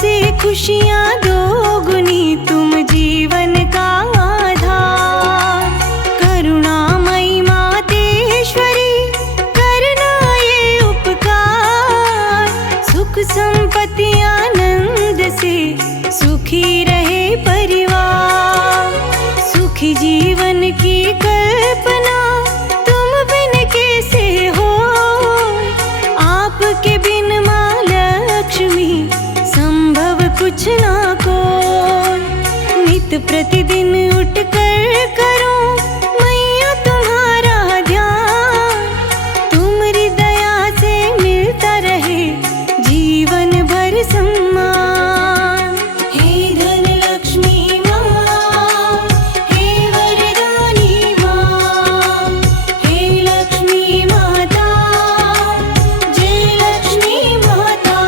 तुमसे खुशियाँ दोगुनी, तुम जीवन का आधार। करुणामयी मातेश्वरी करना ये उपकार, सुख संपत्ति आनंद से सुखी रहे परिवार। सुखी जीवन की कल्पना तुम बिन कैसे हो, आपके बिन माँ लक्ष्मी संभव कुछ ना कोई। नित प्रतिदिन उठ कर करो मैया तुम्हारा ध्यान, तुम्हारी दया से मिलता रहे जीवन भर सम्मान। हे धन लक्ष्मी माँ, हे वरदानी माँ, हे लक्ष्मी माता, जय लक्ष्मी माता।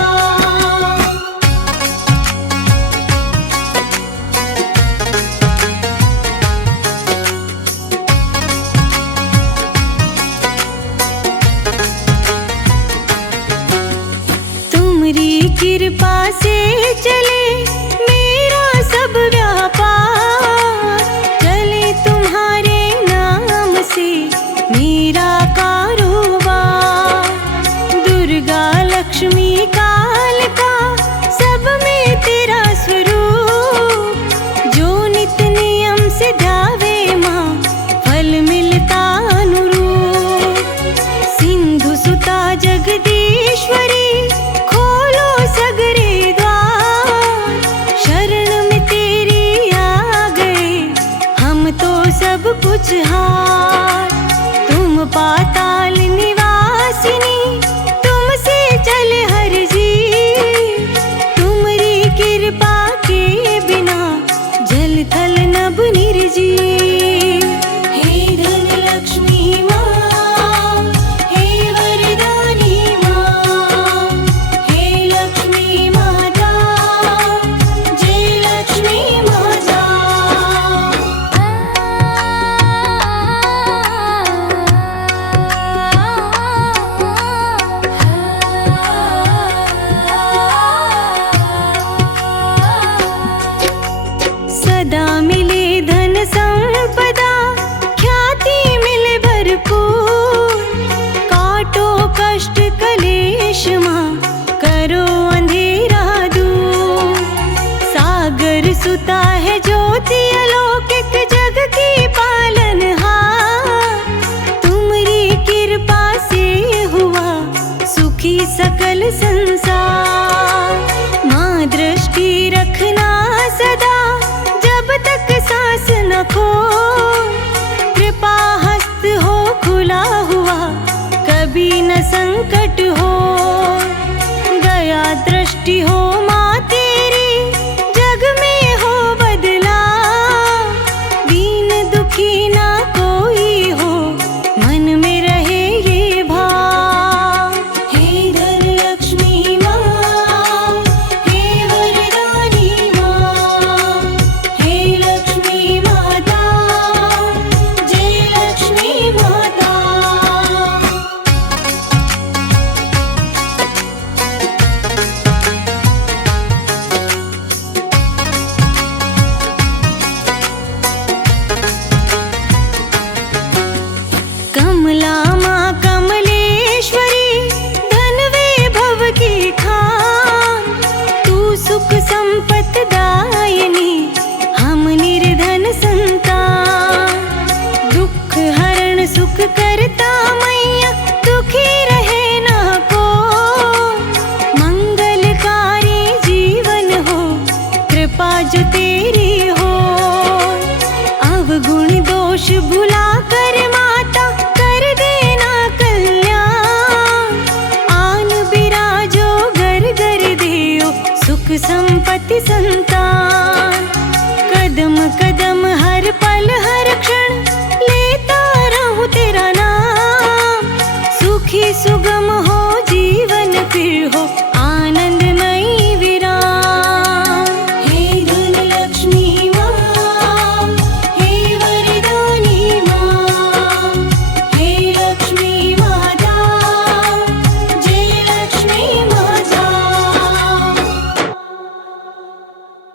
तुम्हारी कृपा से चले मेरा सब व्यापार, चले तुम्हारे नाम से मेरा कारोबार। दुर्गा लक्ष्मी कालिका सब में तेरा स्वरूप, जो नित नियम से ध्यावे माँ फल मिलता अनुरूप। सिंधु सुता जगदीश्वरी खोलो सगरे द्वार, शरण में तेरी आ गए हम तो सब कुछ हार। तुम पाताल निवासिनी तुमसे चले हर जीव, तुम्हारी कृपा के बिना जल थल नभ निर्जीव। हे धन लक्ष्मी माँ, हे वरदानी माँ, हे लक्ष्मी माता, जय लक्ष्मी माता। सदा मिले धन संपदा, ख्याति मिले भरपूर। काटो कष्ट कलेश माँ, करो अंधेरा दूर। सागर सुता है ज्योति अलौकिक जग की पालनहार, तुम्हारी कृपा से हुआ सुखी सकल संसार। माँ दृष्टि रखना सदा जब तक सांस न खो, कृपा हस्त हो खुला हुआ कभी न संकट हो। दया दृष्टि हो माँ तेरी जग में हो बदला, दीन दुखी ना कोई हो मन में रहे ये भाव। हे धन लक्ष्मी माँ, हे वरदानी माँ, हे लक्ष्मी माता, जय लक्ष्मी माता। कमला माँ कमलेश्वरी धन वैभव की खान, तू सुख संपत दायिनी हम निर्धन संतान। दुख हरण सुख करता मैया दुखी रहे ना को, मंगलकारी जीवन हो कृपा जो तेरी हो। अवगुण दोष भुला कर माता कर देना कल्याण, आन बिराजो घर घर देओ सुख संपत्ति संतान। कदम कदम हर पल हर क्षण लेता